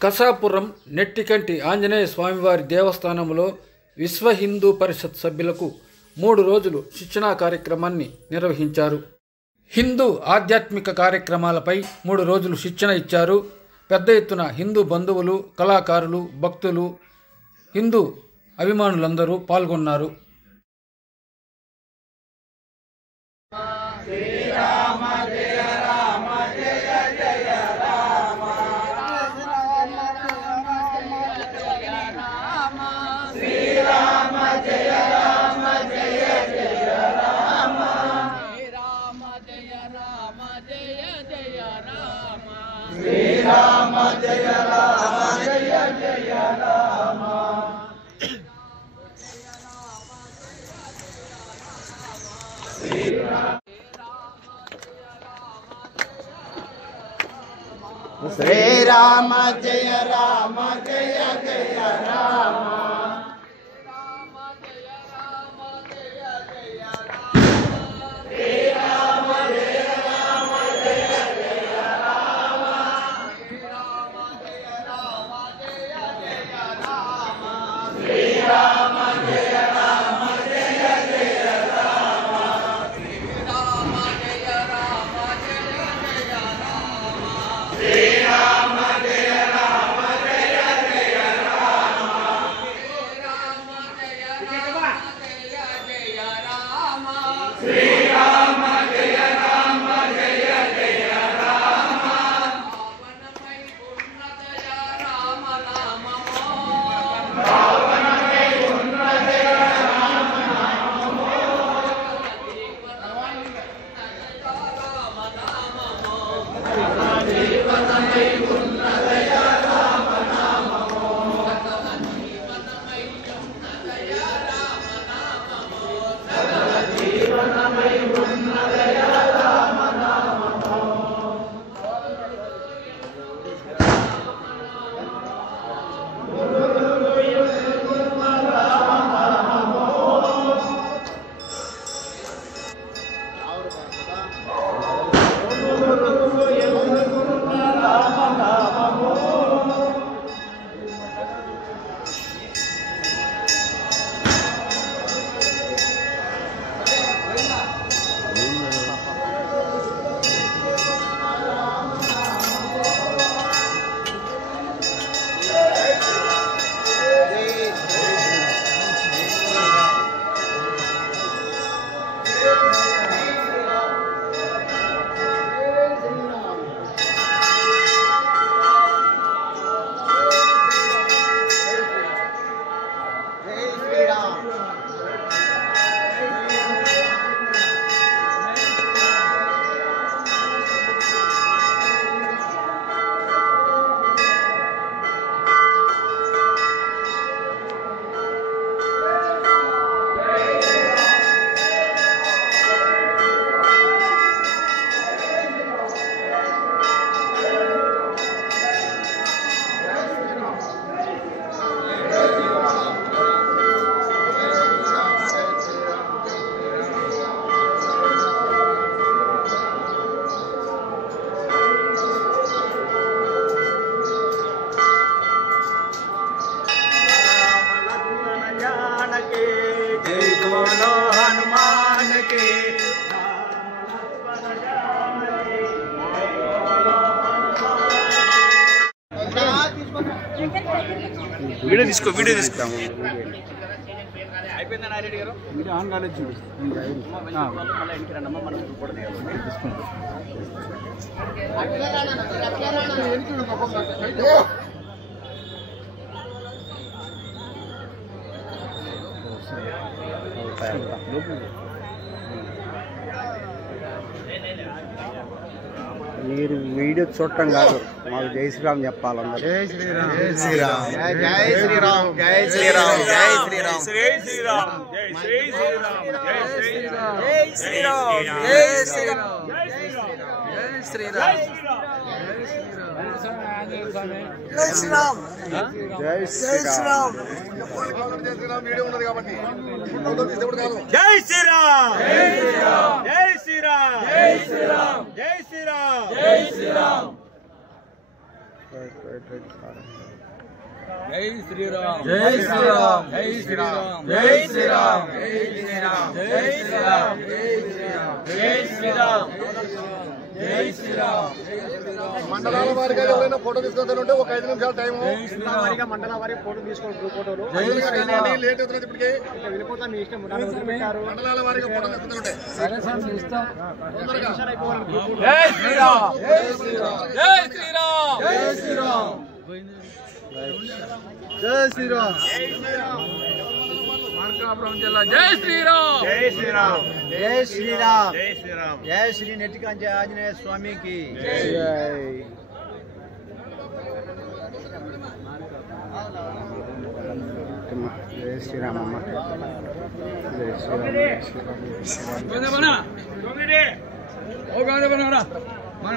కసాపురం నెట్టికంటి ఆంజనేయ స్వామివారి దేవస్థానంలో విశ్వ హిందూ పరిషత్ సభ్యులకు 3 రోజులు శిక్షణా కార్యక్రమాన్ని నిర్వహించారు. హిందూ ఆధ్యాత్మిక కార్యక్రమాలపై 3 రోజులు శిక్షణ ఇచ్చారు. పెద్ద ఎత్తున హిందూ బంధువులు, కళాకారులు, భక్తులు, హిందూ అభిమానులందరూ పాల్గొన్నారు. శ్రీరామ జయ రామ జయ జయ రామ. శ్రీరామ జయ రామ జయ జయ రామ. వీడియో తీసుకో అయిపోయిందా రెడ్డి గారు? వీడియో ఆన్ కాలేదు చూడు. మళ్ళీ ఇంటికి రండమ్మా, మనం కూడా మీరు వీడియో చూడటం కాదు, మాకు జై శ్రీరామ్ చెప్పాలన్నారు. జై శ్రీరామ్, జై శ్రీరామ్, జై శ్రీరామ్, జై శ్రీరామ్, జై శ్రీరామ్, జై శ్రీరామ్, జై శ్రీరామ్, జై శ్రీరామ్, జై శ్రీరామ్, జై శ్రీరామ్, జై శ్రీరామ్, జై శ్రీరామ్, జై శ్రీరామ్. జై శ్రీరామ్, జై శ్రీరామ్, జై శ్రీరామ్, జై శ్రీరామ్, జై శ్రీరామ్, జై శ్రీరామ్. జై శ్రీరామ్ జై శ్రీరామ్ జై శ్రీరామ్ జై శ్రీరామ్ జై శ్రీరామ్ జై శ్రీరామ్ జై శ్రీరామ్ జై శ్రీరామ్ మండలాల వారిగా ఎవరైనా ఫోటో తీసుకుంటే ఒక 5 నిమిషాల టైం మండల వారికి ఫోటో తీసుకోండి ఫోటోలు లేట్ అవుతుంది ఇప్పటికే వెళ్ళిపోతా మీ ఇష్టం మండలాల వారిగా ఫోటో తీసుకుంటే జై శ్రీరామ్ జై శ్రీరామ్ జై శ్రీరామ్ జై శ్రీరామ్ జై శ్రీరామ్ మార్కాపురం జిల్లా జై శ్రీరామ్ జై శ్రీరామ్ జై శ్రీరామ్ జై శ్రీరామ్ జై శ్రీ నెట్టికంటి ఆంజనేయ స్వామికి జై శ్రీరామ్ అమ్మ జై శ్రీరామ్ మన